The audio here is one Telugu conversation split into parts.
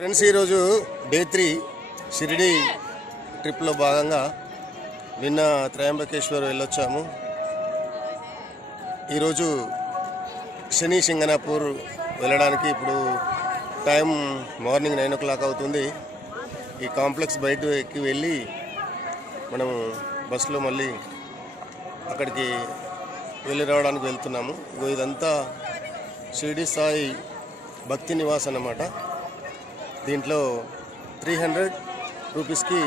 ఫ్రెండ్స్ ఈరోజు డే 3 షిరిడి ట్రిప్లో భాగంగా నిన్న త్రయంబకేశ్వర్ వెళ్ళొచ్చాము. ఈరోజు శని సింగనాపూర్ వెళ్ళడానికి ఇప్పుడు టైం మార్నింగ్ 9 o'clock అవుతుంది. ఈ కాంప్లెక్స్ బయట ఎక్కి వెళ్ళి మనం బస్సులో మళ్ళీ అక్కడికి వెళ్ళి రావడానికి వెళ్తున్నాము. ఇదంతా షిరిడి సాయి భక్తి నివాస్ అన్నమాట. దీంట్లో 300 రూపీస్కి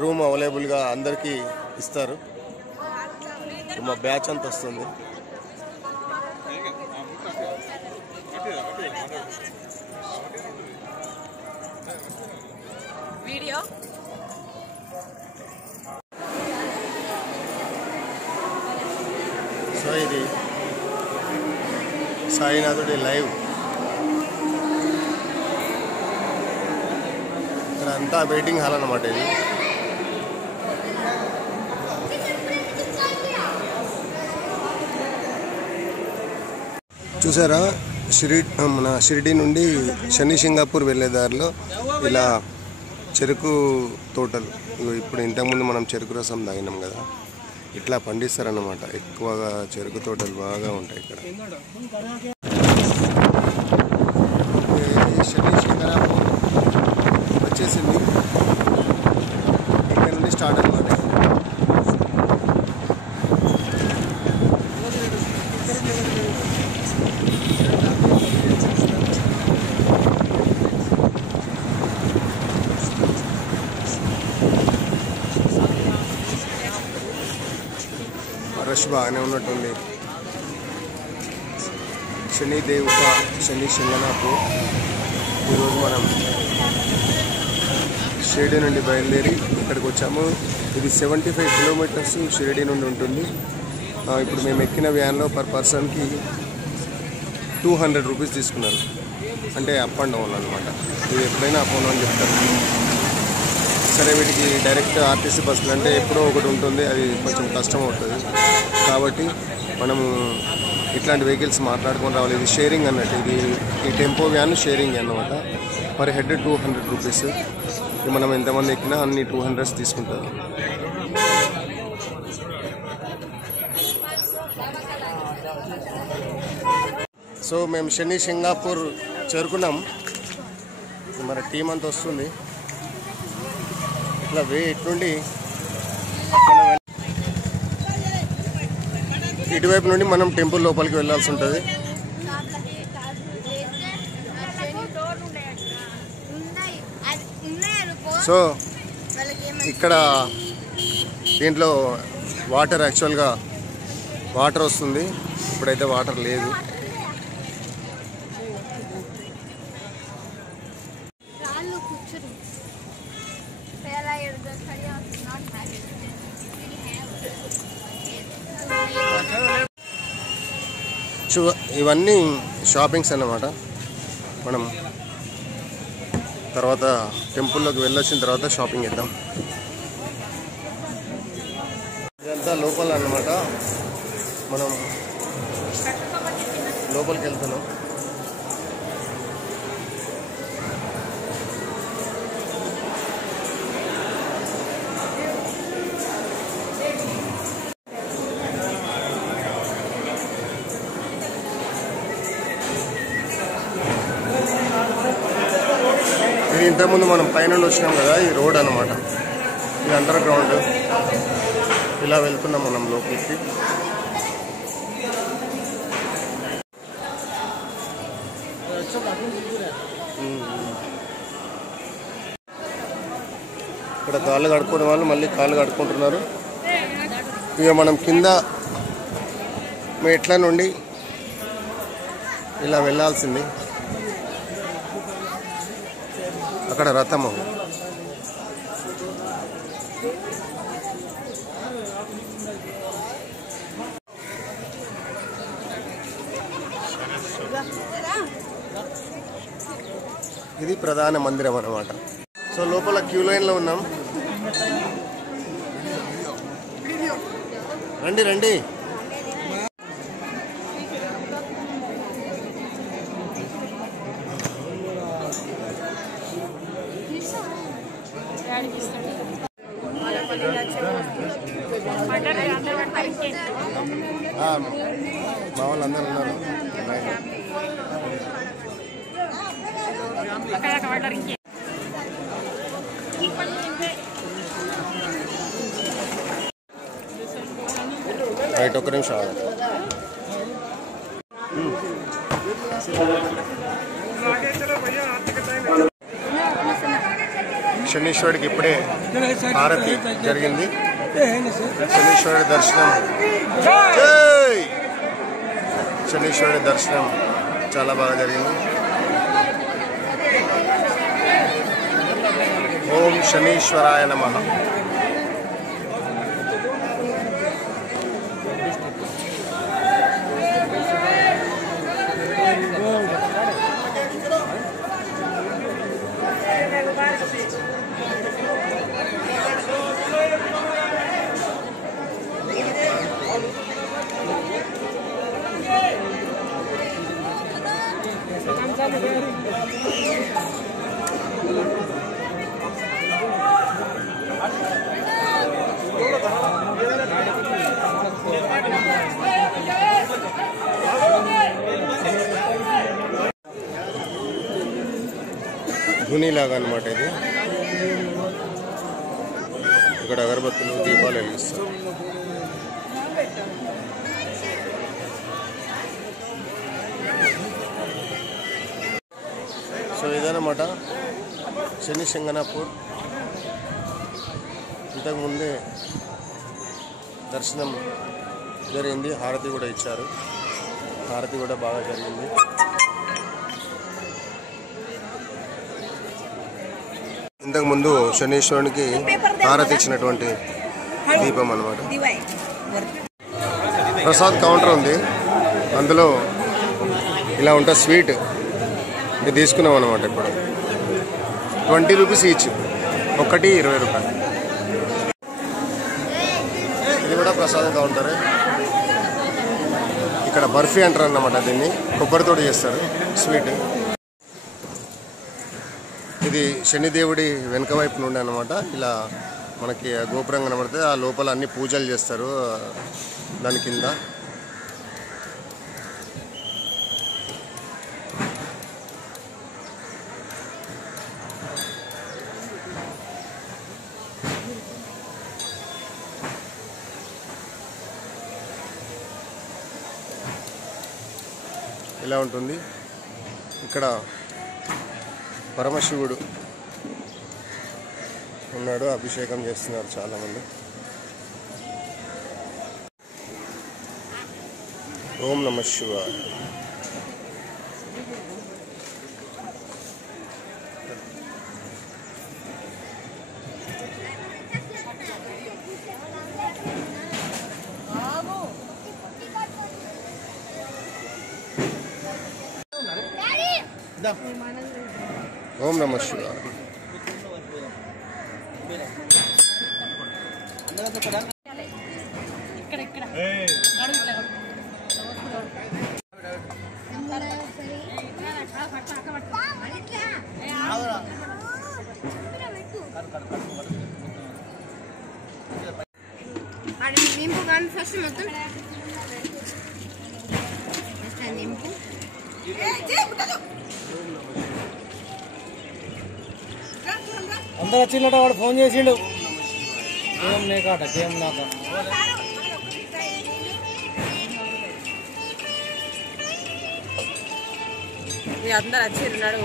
రూమ్ అవైలబుల్గా అందరికీ ఇస్తారు. మా బ్యాచ్ అంత వస్తుంది. సో ఇది సాయినాథుడి లైవ్. ఇక్కడ అంతా వెయిటింగ్ హాల్ అన్నమాట. ఇది చూసారా, మన షిరిడి నుండి శని సింగాపూర్ వెళ్ళే దారిలో ఇలా చెరుకు తోటలు. ఇప్పుడు ఇంతకుముందు మనం చెరుకు రసం తాగినాం కదా, ఇట్లా పండిస్తారన్నమాట. ఎక్కువగా చెరుకు తోటలు బాగా ఉంటాయి ఇక్కడ. శని సింగనాపూర్ వచ్చేసింది. ఇక్కడ నుండి స్టార్ట్ అన్నమాట. రష్ బాగానే ఉన్నట్టుంది. శని దేవత శని సింగనాపూర్. ఈరోజు మనం షిరిడి నుండి బయలుదేరి ఇక్కడికి వచ్చాము. ఇది 75 కిలోమీటర్స్ షిరిడి నుండి ఉంటుంది. ఇప్పుడు మేము ఎక్కిన వ్యాన్లో పర్ పర్సన్కి 200 రూపీస్ తీసుకున్నారు. అంటే అప్ అండ్ డౌన్ అనమాట. ఇది ఎప్పుడైనా అప్ అండ్ డౌన్ చెప్తారు. సరే, వీటికి డైరెక్ట్ ఆర్టీసీ బస్సులు అంటే ఎప్పుడో ఒకటి ఉంటుంది, అది కొంచెం కష్టం అవుతుంది. కాబట్టి మనము ఇట్లాంటి వెహికల్స్ మాట్లాడుకొని రావాలి. ఇది షేరింగ్ అన్నట్టు. ఈ టెంపో వ్యాన్ షేరింగ్ అన్నమాట. Per head 200 rupees. మనం ఎంతమంది ఎక్కినా అన్ని 200 తీసుకుంటారు. సో మేము శని సింగాపూర్ చేరుకున్నాం. మన టీం అంతా వస్తుంది. ఇట్లా ఇట్నుండి ఇటువైపు నుండి మనం టెంపుల్ లోపలికి వెళ్ళాల్సి ఉంటుంది. సో ఇక్కడ దీంట్లో వాటర్, యాక్చువల్గా వాటర్ వస్తుంది. ఇప్పుడైతే వాటర్ లేదు. ఇవన్నీ షాపింగ్స్ అన్నమాట. మనం తర్వాత టెంపుల్లోకి వెళ్ళొచ్చిన తర్వాత షాపింగ్ చేద్దాం. ఇదంతా లోపల అన్నమాట. మనం లోపలికి వెళ్తున్నాం. ఇది ఇంతకుముందు మనం పైనుండి వచ్చినాం కదా, ఈ రోడ్ అన్నమాట. ఇది అండర్ గ్రౌండ్. ఇలా వెళ్తున్నాం మనం లోపలికి. ఇక్కడ కాళ్ళు కడుక్కునే వాళ్ళు మళ్ళీ కాళ్ళు కడుక్కుంటున్నారు. ఇక మనం కింద మెట్ల నుండి ఇలా వెళ్ళాల్సింది. అక్కడ రథము. ఇది ప్రధాన మందిరం అన్నమాట. సో లోపల క్యూ లైన్లో ఉన్నాం. రండి రండి. మా వాళ్ళు అందరూ ఉన్నారు. రైట్, ఒక్క నిమిషం. శనీశ్వరుడికి ఇప్పుడే హారతి జరిగింది. శనీశ్వరుడి దర్శనం, శనీశ్వరుడి దర్శనం చాలా బాగా జరిగింది. ఓం శనీశ్వరాయ నమః. ధునిలాగా అన్నమాట ఇది. ఇక్కడ అగరబత్తులు, దీపాలు వెలిగిస్తారు. సో ఇదన్నమాట శని సింగనాపూర్. ఇంతకుముందే దర్శనం జరిగింది, హారతి కూడా ఇచ్చారు. హారతి కూడా బాగా జరిగింది. ఇంతకుముందు శనీశ్వరునికి హారతి ఇచ్చినటువంటి దీపం అన్నమాట. ప్రసాద్ కౌంటర్ ఉంది, అందులో ఇలా ఉంటుంది స్వీట్. ఇది తీసుకున్నాం అనమాట. ఇప్పుడు 20 రూపీస్ ఈచ్, ఒకటి 20 రూపాయలు. ఇది కూడా ప్రసాదం కౌంటరే. ఇక్కడ బర్ఫీ అంటారు అన్నమాట. దీన్ని కొబ్బరితోటి చేస్తారు స్వీట్. ఇది శనిదేవుడి వెనుక వైపు నుండి అన్నమాట. ఇలా మనకి గోపురం కనబడితే ఆ లోపల అన్ని పూజలు చేస్తారు దాని కింద. ఇలా ఉంటుంది. ఇక్కడ పరమశివుడు ఉన్నాడు, అభిషేకం చేస్తున్నారు చాలామంది. ఓం నమః శివాయ. ఓం నమః శివాయ. ఫస్ట్ మొత్తం అందరు వచ్చిందట. వాడు ఫోన్ చేసిండు. ఏం లేకాట ఏం నాక అందరు వచ్చిన్నాడు.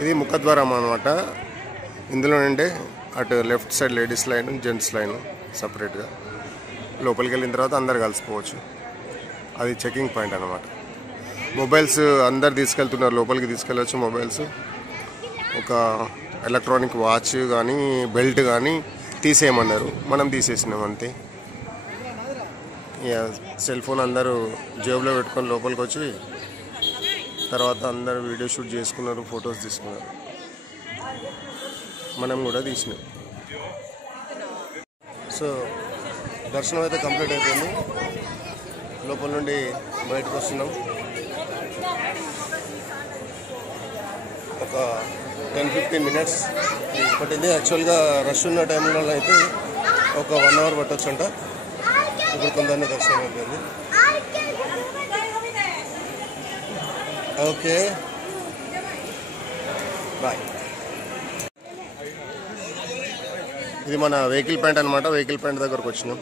ఇది ముఖద్వారం అన్నమాట. ఇందులో నుండే అటు left side ladies line, gents line సపరేట్గా. లోపలికి వెళ్ళిన తర్వాత అందరు కలిసిపోవచ్చు. అది చెకింగ్ పాయింట్ అన్నమాట. మొబైల్స్ అందరు తీసుకెళ్తున్నారు, లోపలికి తీసుకెళ్ళవచ్చు మొబైల్స్. ఒక ఎలక్ట్రానిక్ వాచ్ కానీ బెల్ట్ కానీ తీసేయమన్నారు, మనం తీసేసినాం అంతే. ఇక సెల్ ఫోన్ అందరూ జేబులో పెట్టుకొని లోపలికి వచ్చి తర్వాత అందరు వీడియో షూట్ చేసుకున్నారు, ఫొటోస్ తీసుకున్నారు, మనం కూడా తీసినాం. సో దర్శనం అయితే కంప్లీట్ అయిపోయింది. లోపల నుండి బయటకు వస్తున్నాం. ఒక 10-15 మినిట్స్ పట్టింది. యాక్చువల్గా రష్ ఉన్న టైంలో అయితే ఒక 1 అవర్ పట్టొచ్చు అంట. ఇప్పుడు కొందరిని దర్శనం అయిపోయింది. Okay bye. ఇది మన వెహికల్ పాయింట్ అనమాట. వెహికల్ పాయింట్ దగ్గరకు వచ్చినాం.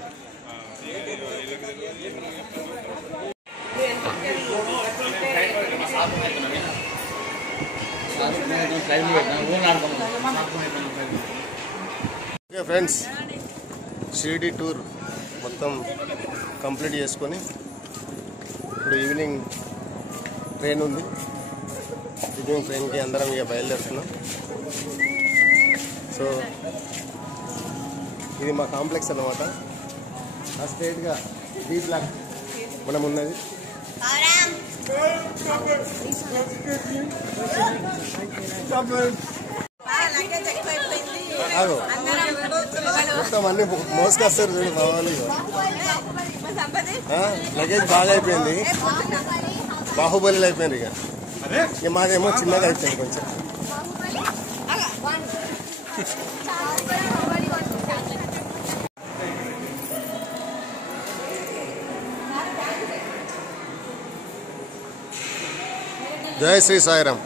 ఓకే ఫ్రెండ్స్, షిరిడి టూర్ మొత్తం కంప్లీట్ చేసుకొని ఇప్పుడు ఈవినింగ్ ట్రైన్ ఉంది. ఈవినింగ్ ట్రైన్కి అందరం ఇక బయలుదేరుతున్నాం. సో ఇది మా కాంప్లెక్స్ అన్నమాట. ఆ స్ట్రైట్గా బీ బ్లాక్ మనం ఉన్నది. మొత్తం అన్ని మోసుకొస్తారు చూడు మా వాళ్ళు. లగేజ్ బాగా అయిపోయింది, బాహుబలి అయిపోయింది. ఇక మాదేమో చిన్నగా అయిపోయింది కొంచెం. జై శ్రీ సాయిరామ్.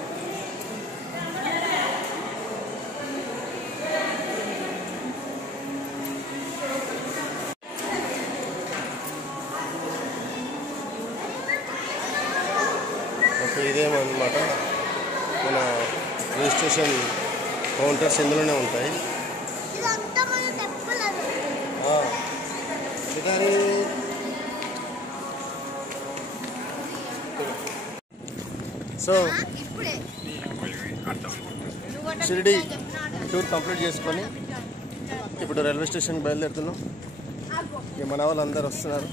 ఓకే, ఇదేమన్నమాట మన రిజిస్ట్రేషన్ కౌంటర్స్ ఇందులోనే ఉంటాయి. కానీ సో షిరిడి టూర్ కంప్లీట్ చేసుకొని ఇప్పుడు రైల్వే స్టేషన్కి బయలుదేరుతున్నాం. ఇక మన వాళ్ళు అందరు వస్తున్నారు.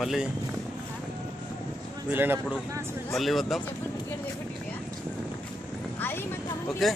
మళ్ళీ వీలైనప్పుడు మళ్ళీ వద్దాం. ఓకే.